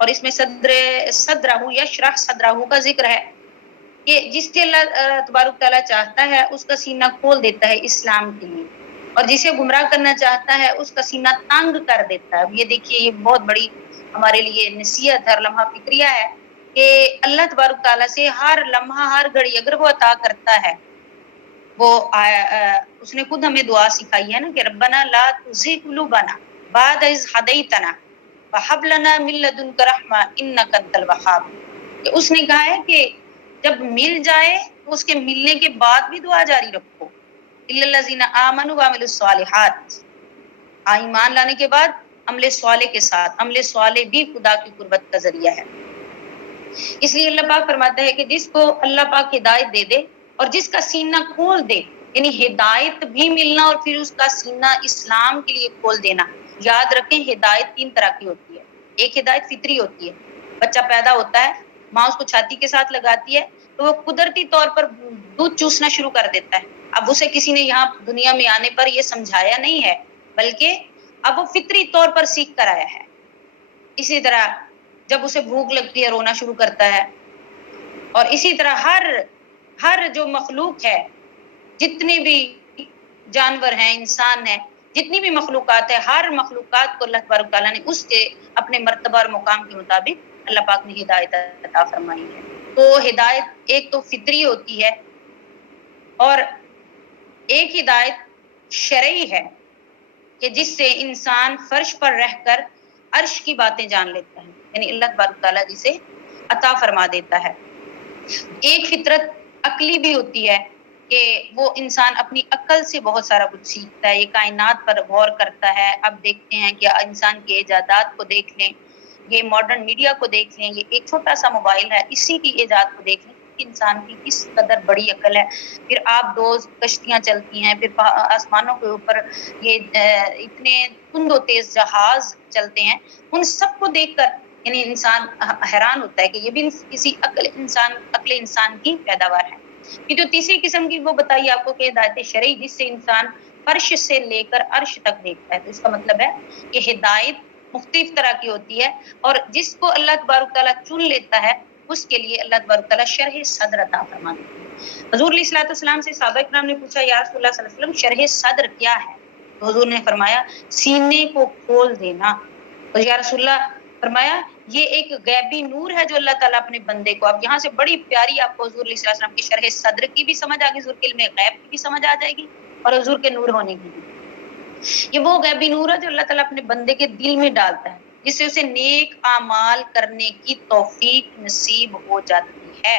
اور اس میں صدرہ یشرح صدرہ کا ذکر ہے کہ جس سے اللہ تبارک تعالیٰ چاہتا ہے اس کا سینہ کھول دیتا ہے اسلام کے لیے، اور جسے گمراہ کرنا چاہتا ہے اس کا سینہ تنگ کر دیتا ہے۔ یہ دیکھیے یہ بہت بڑی ہمارے لیے نصیحت ہر لمحہ فکریہ ہے کہ اللہ تبارک تعالیٰ سے ہر لمحہ ہر گھڑی اگر وہ عطا کرتا ہے، وہ اس نے خود ہمیں دعا سکھائی ہے نا کہ ربنا لا تزغ قلوبنا بعد اذ ہدیتنا وہب لنا من لدنک رحمہ انک انت الوہاب۔ کہ اس نے کہا ہے کہ جب مل جائے تو اس کے ملنے کے بعد بھی دعا جاری رکھو، الا الذین آمنوا وعملوا الصالحات، ایمان لانے کے بعد عمل صالح کے ساتھ، عمل صالح بھی خدا کی قربت کا ذریعہ ہے۔ اس لیے اللہ پاک فرماتا ہے کہ جس کو اللہ پاک ہدایت دے دے اور جس کا سینہ کھول دے، یعنی ہدایت بھی ملنا اور پھر اس کا سینہ اسلام کے لیے کھول دینا۔ یاد رکھیں ہدایت تین طرح کی ہوتی ہے۔ ایک ہدایت فطری ہوتی ہے، بچہ پیدا ہوتا ہے، ماں اس کو چھاتی کے ساتھ لگاتی ہے تو وہ قدرتی طور پر دودھ چوسنا شروع کر دیتا ہے۔ اب اسے کسی نے یہاں دنیا میں آنے پر یہ سمجھایا نہیں ہے، بلکہ اب وہ فطری طور پر سیکھ کر آیا ہے۔ اسی طرح جب اسے بھوک لگتی ہے رونا شروع کرتا ہے، اور اسی طرح ہر جو مخلوق ہے، جتنے بھی جانور ہیں، انسان ہیں، جتنی بھی مخلوقات ہے، ہر مخلوقات کو اللہ تبارک تعالیٰ نے اس کے اپنے مرتبہ اور مقام کے مطابق اللہ پاک نے ہدایت عطا فرمائی ہے۔ تو ہدایت ایک تو فطری ہوتی ہے اور ایک ہدایت شرعی ہے کہ جس سے انسان فرش پر رہ کر عرش کی باتیں جان لیتا ہے، یعنی اللہ تبارک تعالیٰ جسے عطا فرما دیتا ہے۔ ایک فطرت عقلی بھی ہوتی ہے کہ وہ انسان اپنی عقل سے بہت سارا کچھ سیکھتا ہے، یہ کائنات پر غور کرتا ہے۔ اب دیکھتے ہیں کہ انسان کے ایجادات کو دیکھ لیں، یہ ماڈرن میڈیا کو دیکھ لیں، یہ ایک چھوٹا سا موبائل ہے، اسی کی ایجاد کو دیکھ لیں کہ انسان کی کس قدر بڑی عقل ہے۔ پھر آپ دوز کشتیاں چلتی ہیں، پھر آسمانوں کے اوپر یہ اتنے تند و تیز جہاز چلتے ہیں، ان سب کو دیکھ کر یعنی انسان حیران ہوتا ہے کہ یہ بھی کسی عقل انسان کی پیداوار ہے۔ یہ جو تیسری قسم کی وہ بتائیے آپ کو کہ ہدایت شرعی جس سے انسان فرش سے لے کر عرش تک دیکھتا ہے، تو اس کا مطلب ہے کہ ہدایت مختلف طرح کی ہوتی ہے، اور جس کو اللہ تبارک تعالیٰ چن لیتا ہے اس کے لیے اللہ تبارک تعالیٰ شرح صدر عطا فرما دیتا ہے۔ حضور علیہ الصلوۃ والسلام سے صحابہ کرام نے پوچھا یا رسول اللہ صلی اللہ علیہ وسلم شرح صدر کیا ہے؟ تو حضور نے فرمایا سینے کو کھول دینا۔ تو یا رسول اللہ فرمایا یہ ایک غیبی نور ہے جو اللہ تعالیٰ اپنے بندے کو، اب یہاں سے بڑی پیاری آپ کو حضور علیہ السلام کی شرح صدر کی بھی سمجھ آ گئی، حضور کے علم غیب کی بھی سمجھ آ جائے گی اور حضور کے نور ہونے کی بھی۔ یہ وہ غیبی نور ہے جو اللہ تعالیٰ اپنے بندے کے دل میں ڈالتا ہے، جس سے اسے نیک اعمال کرنے کی توفیق نصیب ہو جاتی ہے۔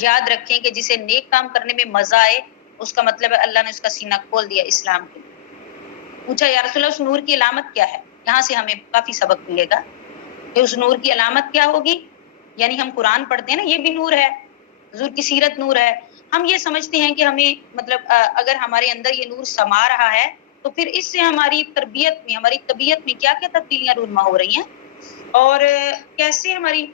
یاد رکھیں کہ جسے نیک کام کرنے میں مزہ آئے اس کا مطلب ہے اللہ نے اس کا سینہ کھول دیا اسلام کے لیے۔ پوچھا یا رسول اللہ اس نور کی علامت کیا ہے؟ یہاں سے ہمیں کافی سبق ملے گا کہ اس نور کی علامت کیا ہوگی۔ یعنی ہم قرآن پڑھتے ہیں نا، یہ بھی نور ہے، حضور کی سیرت نور ہے۔ ہم یہ سمجھتے ہیں کہ ہمیں مطلب اگر ہمارے اندر یہ نور سما رہا ہے تو پھر اس سے ہماری تربیت میں، ہماری طبیعت میں کیا کیا تبدیلیاں رونما ہو رہی ہیں اور کیسے ہماری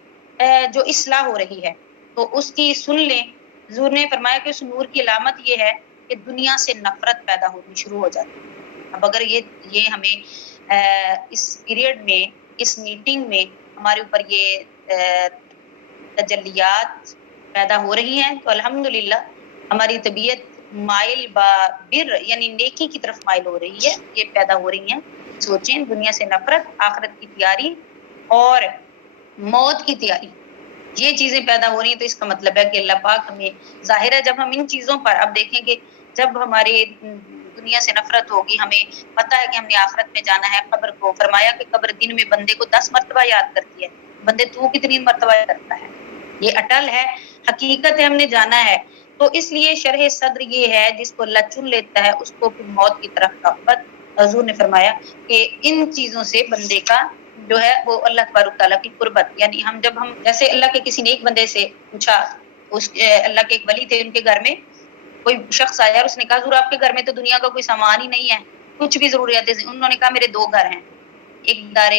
جو اصلاح ہو رہی ہے، تو اس کی سن لیں۔ حضور نے فرمایا کہ اس نور کی علامت یہ ہے کہ دنیا سے نفرت پیدا ہونی شروع ہو جاتی ہے۔ اب اگر یہ ہمیں اس پیریڈ میں، اس میٹنگ میں ہمارے اوپر یہ تجلیات پیدا ہو رہی ہیں تو الحمدللہ ہماری طبیعت مائل بر یعنی نیکی کی طرف مائل ہو رہی ہے، یہ پیدا ہو رہی ہیں۔ سوچیں دنیا سے نفرت، آخرت کی تیاری اور موت کی تیاری، یہ چیزیں پیدا ہو رہی ہیں، تو اس کا مطلب ہے کہ اللہ پاک ہمیں ظاہر ہے جب ہم ان چیزوں پر اب دیکھیں کہ جب ہمارے دنیا سے نفرت ہوگی، ہمیں پتہ ہے کہ ہم نے آخرت میں جانا ہے، قبر کو فرمایا کہ قبر دن میں بندے کو 10 مرتبہ یاد کرتی ہے، بندے تو کتنی مرتبہ یاد کرتا ہے، یہ اٹل ہے، حقیقت ہے، ہم نے جانا ہے۔ تو اس لیے شرح صدر یہ ہے جس کو اللہ چن لیتا ہے اس کو پھر موت کی طرف رغبت۔ حضور نے فرمایا کہ ان چیزوں سے بندے کا جو ہے وہ اللہ تبارک تعالیٰ کی قربت، یعنی ہم جیسے اللہ کے کسی نیک بندے سے پوچھا، اللہ کے ایک ولی تھے، ان کے گھر میں کوئی شخص آیا اور اس نے کہا حضور آپ کے گھر میں تو دنیا کا کوئی سامان ہی نہیں ہے، کچھ بھی ضروریات ہے۔ انہوں نے کہا میرے 2 گھر ہیں، ایک دار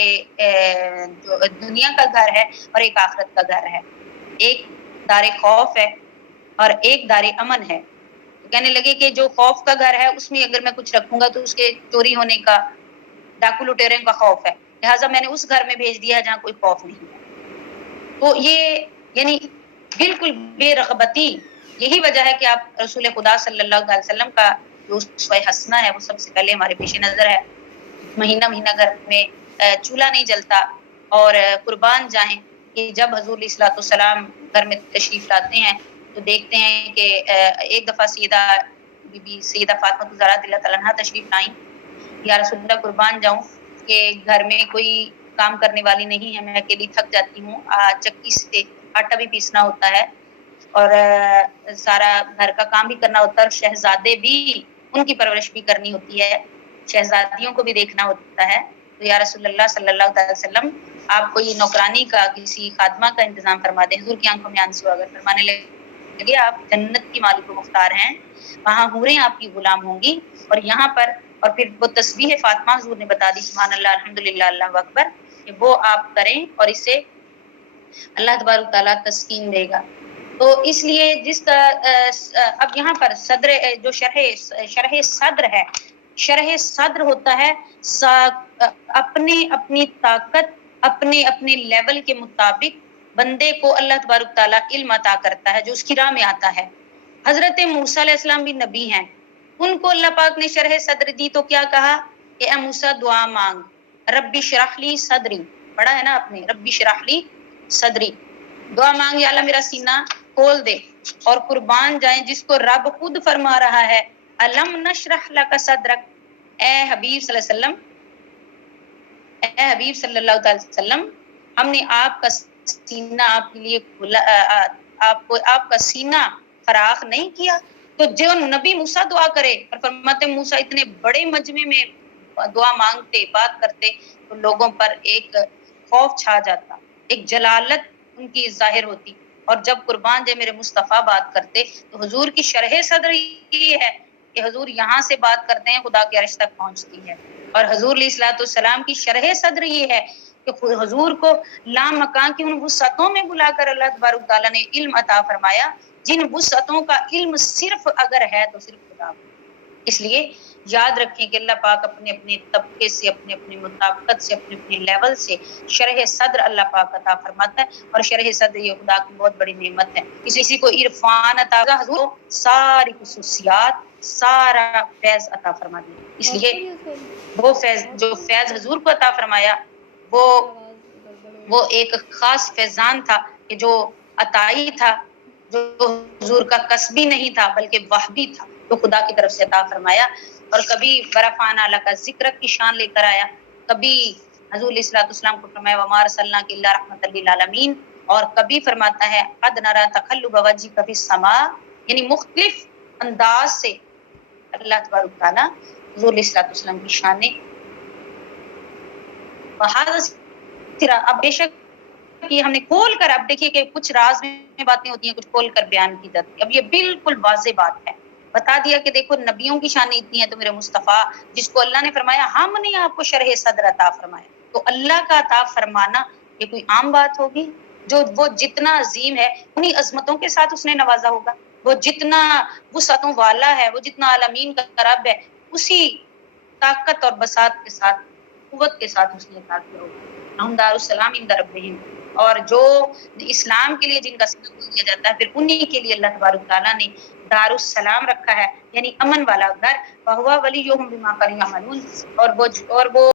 جو دنیا کا گھر ہے اور ایک آخرت کا گھر ہے، ایک دار خوف ہے اور ایک دار امن ہے۔ کہنے لگے کہ جو خوف کا گھر ہے اس میں اگر میں کچھ رکھوں گا تو اس کے چوری ہونے کا، ڈاکو لٹیروں کا خوف ہے، لہٰذا میں نے اس گھر میں بھیج دیا ہے جہاں کوئی خوف نہیں ہے۔ تو یہ یعنی بالکل بے رغبتی، یہی وجہ ہے کہ آپ رسول خدا صلی اللہ علیہ وسلم کا جو اسوہ حسنہ ہے وہ سب سے پہلے ہمارے پیش نظر ہے۔ مہینہ مہینہ گھر میں چولہا نہیں جلتا، اور قربان جائیں کہ جب حضور علیہ الصلوۃ والسلام گھر میں تشریف لاتے ہیں تو دیکھتے ہیں کہ ایک دفعہ سیدہ بی بی سیدہ فاطمہ الزہرا رضی اللہ تعالیٰ عنہا تشریف لائیں، یا رسول اللہ قربان جاؤں کہ گھر میں کوئی کام کرنے والی نہیں ہے، میں اکیلی تھک جاتی ہوں، چکی سے آٹا بھی پیسنا ہوتا ہے اور سارا گھر کا کام بھی کرنا ہوتا ہے، اور شہزادے بھی ان کی پرورش بھی کرنی ہوتی ہے، شہزادیوں کو بھی دیکھنا ہوتا ہے، تو یا رسول اللہ صلی اللہ علیہ وسلم آپ کوئی نوکرانی کا کسی خادمہ کا انتظام فرما دیں۔ حضور کی آنکھوں میں آنسو آ گئے، فرمانے لگے آپ جنت کی مالک و مختار ہیں، وہاں حوریں آپ کی غلام ہوں گی، اور یہاں پر اور پھر وہ تسبیح فاطمہ حضور نے بتا دی، سبحان اللہ الحمدللہ اللہ اکبر، کہ وہ آپ کریں اور اسے اللہ تبارک تعالیٰ تسکین دے گا۔ تو اس لیے جس کا اب یہاں پر صدر جو شرح صدر ہے، شرح صدر ہوتا ہے اپنی طاقت اپنے لیول کے مطابق بندے کو اللہ تبارک تعالیٰ علم عطا کرتا ہے جو اس کی راہ میں آتا ہے۔ حضرت موسیٰ علیہ السلام بھی نبی ہیں، ان کو اللہ پاک نے شرح صدر دی تو کیا کہا کہ اے موسیٰ دعا مانگ، ربی شرح لی صدری، پڑھا ہے نا آپ نے، ربی شرح لی صدری، دعا مانگ یا اللہ میرا سینہ کھول دے۔ اور قربان جائیں جس کو رب خود فرما رہا ہے الم نشرح لک صدرک، اے حبیب صلی اللہ علیہ وسلم، اے حبیب صلی اللہ علیہ وسلم، ہم نے آپ کا سینہ آپ کے لیے کھلا، آپ کا سینہ فراخ نہیں کیا؟ تو جو نبی موسیٰ دعا کرے اور فرماتے موسیٰ اتنے بڑے مجمع میں دعا مانگتے بات کرتے تو لوگوں پر ایک خوف چھا جاتا، ایک جلالت ان کی ظاہر ہوتی، اور جب قربان جائے میرے مصطفیٰ بات کرتے تو حضور کی شرح صدر یہ ہے کہ حضور یہاں سے بات کرتے ہیں خدا کے عرش تک پہنچتی ہے، اور حضور علیہ الصلوۃ والسلام کی شرح صدر یہ ہے کہ حضور کو لامکان کی ان وسعتوں میں بلا کر اللہ تبارک تعالیٰ نے علم عطا فرمایا جن وسعتوں کا علم صرف اگر ہے تو صرف خدا کو۔ اس لیے یاد رکھیں کہ اللہ پاک اپنے اپنے طبقے سے، اپنے اپنے مطابقت سے، اپنے اپنے لیول سے شرح صدر اللہ پاک عطا فرماتا ہے، اور شرح صدر یہ خدا کی بہت بڑی نعمت ہے۔ کسی کو عرفان عطا، حضور ساری خصوصیات، سارا فیض عطا فرما دیا، اس لیے وہ فیض جو فیض حضور کو عطا فرمایا وہ ایک خاص فیضان تھا کہ جو عطائی تھا، جو حضور کا کسبی نہیں تھا بلکہ وحبی تھا، تو خدا کی طرف سے عطا فرمایا۔ اور کبھی برفانہ اللہ کا ذکر کی شان لے کر آیا، کبھی حضور علیہ الصلوۃ والسلام کو فرمایا وما ارسلناک الا رحمۃ للعالمین، اور کبھی فرماتا ہے قد نری تقلب وجهک فی السماء، یعنی مختلف انداز سے اللہ تبارک تعالیٰ حضور علیہ الصلوۃ والسلام کی شان اب بے شک کہ ہم نے کھول کر، اب دیکھیے کہ کچھ راز میں باتیں ہوتی ہیں، کچھ کھول کر بیان کی جاتی ہے، اب یہ بالکل واضح بات ہے، بتا دیا کہ دیکھو نبیوں کی شانیں اتنی ہیں تو میرے مصطفیٰ جس کو اللہ نے فرمایا ہم نے آپ کو شرح صدر عطا فرمایا، تو اللہ کا عطا فرمانا یہ کوئی عام بات ہوگی؟ جو وہ جتنا عظیم ہے انہی عظمتوں کے ساتھ اس نے نوازا ہوگا، وہ جتنا وسعتوں والا ہے، وہ جتنا عالمین کا رب ہے، اسی طاقت اور بساط کے ساتھ، قوت کے ساتھ اس نے عطا کیا ہوگا۔ ہم دار السلام عند ربہم، اور جو اسلام کے لیے جن کا سینہ کھول دیا جاتا ہے پھر انہی کے لیے اللہ تبارک تعالیٰ نے دار السلام رکھا ہے، یعنی امن والا گھر، وَهُوَ وَلِيُّهُم بِمَا كَانُوا يَعْمَلُونَ، اور وہ